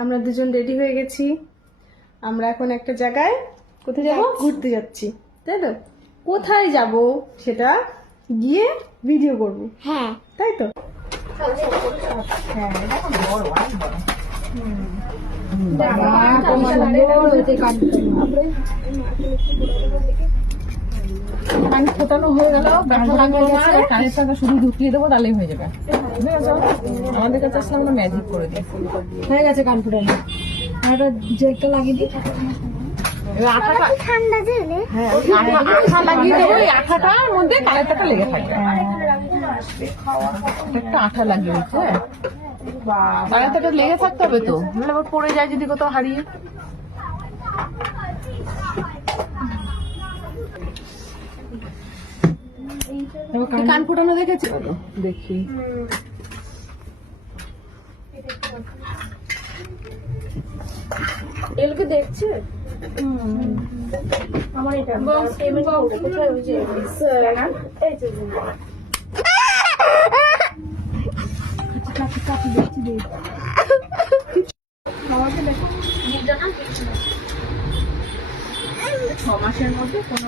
আমরা দুজন রেডি হয়ে গেছি। আমরা এখন একটা জায়গায় কোথায় যাব? ঘুরতে যাচ্ছি, তাই তো? কোথায় যাব সেটা গিয়ে ভিডিও করব। হ্যাঁ, তাই তো? পানি ফোটানো হয়ে গেল, শুধু ঢুকিয়ে দেবো, তাহলেই হয়ে যাবে। বুঝেছ? আমাদের কাছে আসলে আমরা ম্যাজিক করে দিই। হয়ে গেছে কান ফুটানো। আর জেলটা লাগিয়ে দিই। আঠাটা ঠান্ডা জেলে আঠা লাগিয়ে দেবো, এই আঠাটার মধ্যে কালেরটা লেগে থাকবে। একটা আঠা লাগিয়ে দিচ্ছে, কালেরটা লেগে থাকতে হবে তো, নাহলে আবার পড়ে যায় যদি কোথাও হারিয়ে। কান ফুটানো দেখেছি? দেখি এলকে দেখছে আমার এটা কোথায় ওই যে এই যে ছ মাসের মধ্যে কোনো